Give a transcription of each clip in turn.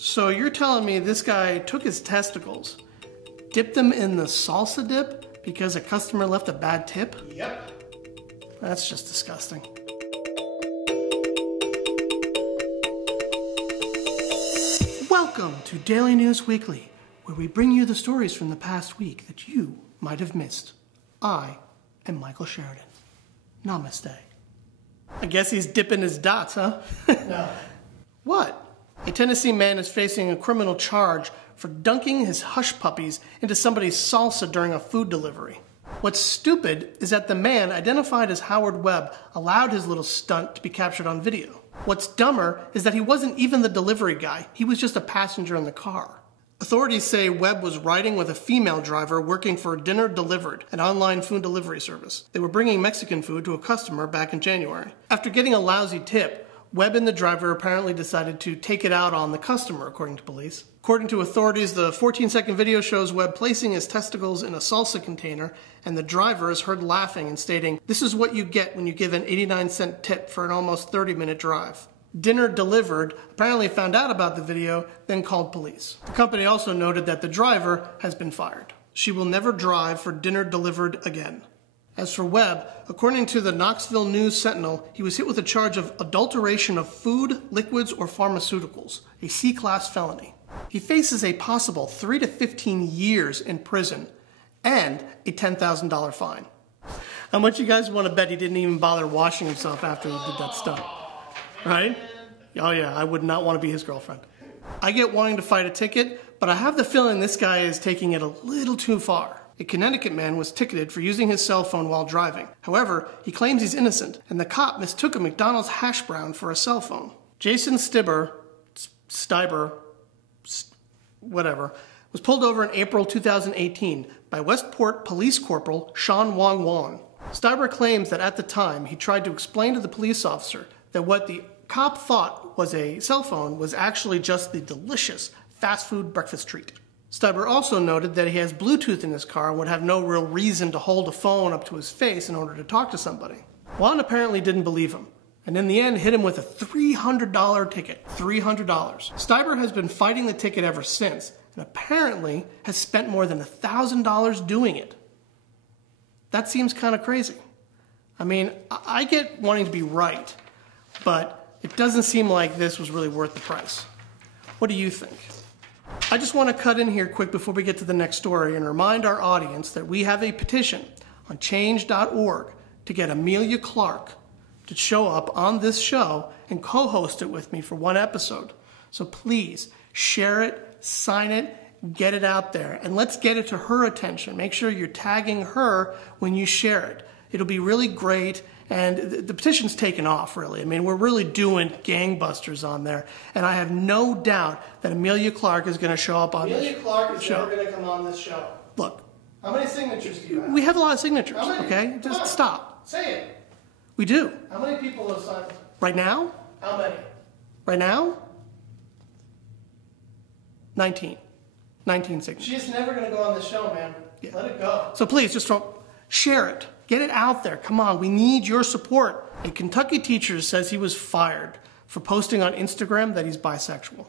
So you're telling me this guy took his testicles, dipped them in the salsa dip because a customer left a bad tip? Yep. That's just disgusting. Welcome to Daily News Weekly, where we bring you the stories from the past week that you might have missed. I am Michael Sheridan. Namaste. I guess he's dipping his dots, huh? No. What? A Tennessee man is facing a criminal charge for dunking his hush puppies into somebody's salsa during a food delivery. What's stupid is that the man, identified as Howard Webb, allowed his little stunt to be captured on video. What's dumber is that he wasn't even the delivery guy. He was just a passenger in the car. Authorities say Webb was riding with a female driver working for Dinner Delivered, an online food delivery service. They were bringing Mexican food to a customer back in January. After getting a lousy tip, Webb and the driver apparently decided to take it out on the customer, according to police. According to authorities, the 14-second video shows Webb placing his testicles in a salsa container, and the driver is heard laughing and stating, "This is what you get when you give an 89-cent tip for an almost 30-minute drive." Dinner Delivered apparently found out about the video, then called police. The company also noted that the driver has been fired. She will never drive for Dinner Delivered again. As for Webb, according to the Knoxville News Sentinel, he was hit with a charge of adulteration of food, liquids, or pharmaceuticals, a C-class felony. He faces a possible 3 to 15 years in prison and a $10,000 fine. How much you guys want to bet he didn't even bother washing himself after he did that stunt? Right? Oh yeah, I would not want to be his girlfriend. I get wanting to fight a ticket, but I have the feeling this guy is taking it a little too far. A Connecticut man was ticketed for using his cell phone while driving. However, he claims he's innocent, and the cop mistook a McDonald's hash brown for a cell phone. Jason Stiber, was pulled over in April 2018 by Westport Police Corporal Sean Wong Wong. Stiber claims that at the time he tried to explain to the police officer that what the cop thought was a cell phone was actually just the delicious fast food breakfast treat. Stiber also noted that he has Bluetooth in his car and would have no real reason to hold a phone up to his face in order to talk to somebody. Juan apparently didn't believe him, and in the end hit him with a $300 ticket. $300. Stiber has been fighting the ticket ever since, and apparently has spent more than $1,000 doing it. That seems kind of crazy. I mean, I get wanting to be right, but it doesn't seem like this was really worth the price. What do you think? I just want to cut in here quick before we get to the next story and remind our audience that we have a petition on change.org to get Emilia Clarke to show up on this show and co-host it with me for one episode. So please share it, sign it, get it out there, and let's get it to her attention. Make sure you're tagging her when you share it. It'll be really great. And the petition's taken off, really. I mean, we're really doing gangbusters on there. And I have no doubt that Emilia Clarke is going to show up on this show. Emilia Clarke is never going to come on this show. Look. How many signatures do you have? We have a lot of signatures, How many? okay? Just stop. Say it. We do. How many people have signed? Right now? How many? Right now? 19. 19 signatures. She's never going to go on this show, man. Yeah. Let it go. So please, just share it. Get it out there. Come on, we need your support. A Kentucky teacher says he was fired for posting on Instagram that he's bisexual.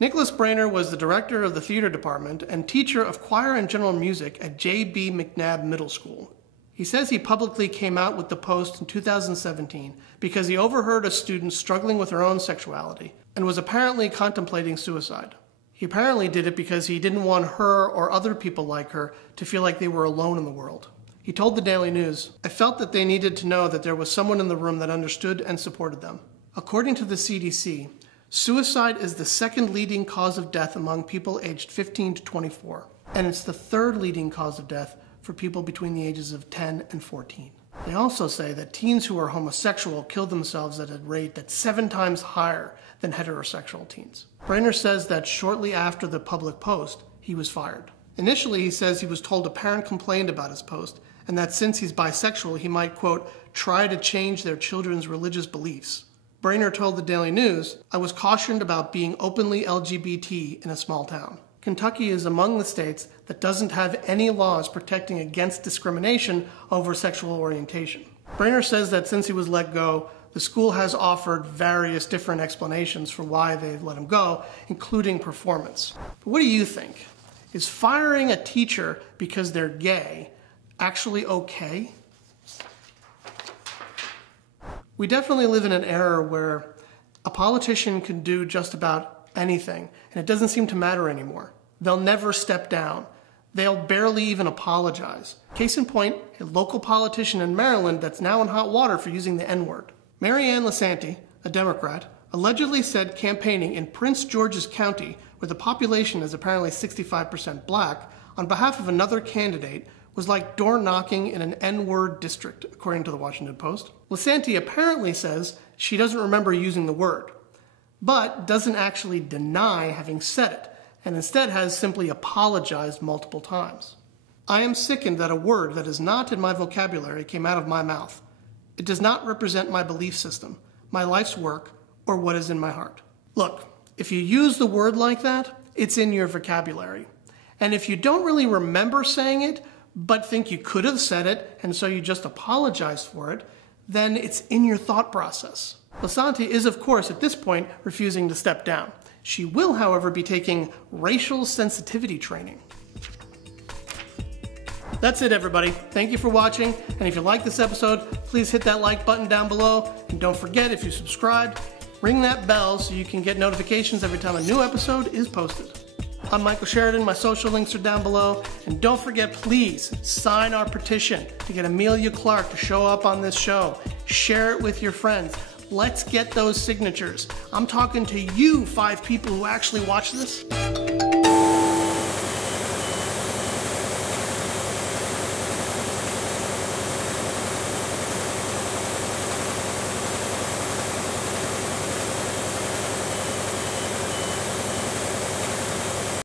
Nicholas Brainer was the director of the theater department and teacher of choir and general music at J.B. McNabb Middle School. He says he publicly came out with the post in 2017 because he overheard a student struggling with her own sexuality and was apparently contemplating suicide. He apparently did it because he didn't want her or other people like her to feel like they were alone in the world. He told the Daily News, "I felt that they needed to know that there was someone in the room that understood and supported them." According to the CDC, suicide is the second leading cause of death among people aged 15 to 24, and it's the third leading cause of death for people between the ages of 10 and 14. They also say that teens who are homosexual kill themselves at a rate that's 7 times higher than heterosexual teens. Brainer says that shortly after the public post, he was fired. Initially, he says he was told a parent complained about his post, and that since he's bisexual, he might, quote, try to change their children's religious beliefs. Brainer told the Daily News, "I was cautioned about being openly LGBT in a small town. Kentucky is among the states that doesn't have any laws protecting against discrimination over sexual orientation." Brainer says that since he was let go, The school has offered various different explanations for why they've let him go, including performance. But what do you think? Is firing a teacher because they're gay actually okay? We definitely live in an era where a politician can do just about anything, and it doesn't seem to matter anymore. They'll never step down. They'll barely even apologize. Case in point, a local politician in Maryland that's now in hot water for using the N-word. Marianne Lasanti, a Democrat, allegedly said campaigning in Prince George's County, where the population is apparently 65% black, on behalf of another candidate was like door knocking in an N-word district, according to the Washington Post. Lasanti apparently says she doesn't remember using the word, but doesn't actually deny having said it, and instead has simply apologized multiple times. I am sickened that a word that is not in my vocabulary came out of my mouth. It does not represent my belief system, my life's work, or what is in my heart. Look, if you use the word like that, it's in your vocabulary. And if you don't really remember saying it, but think you could have said it, and so you just apologize for it, then it's in your thought process. Lasanti is, of course, at this point, refusing to step down. She will, however, be taking racial sensitivity training. That's it, everybody. Thank you for watching, and if you like this episode, please hit that like button down below, and don't forget, if you subscribed, ring that bell so you can get notifications every time a new episode is posted. I'm Michael Sheridan, my social links are down below, and don't forget, please sign our petition to get Emilia Clarke to show up on this show. Share it with your friends. Let's get those signatures. I'm talking to you 5 people who actually watch this.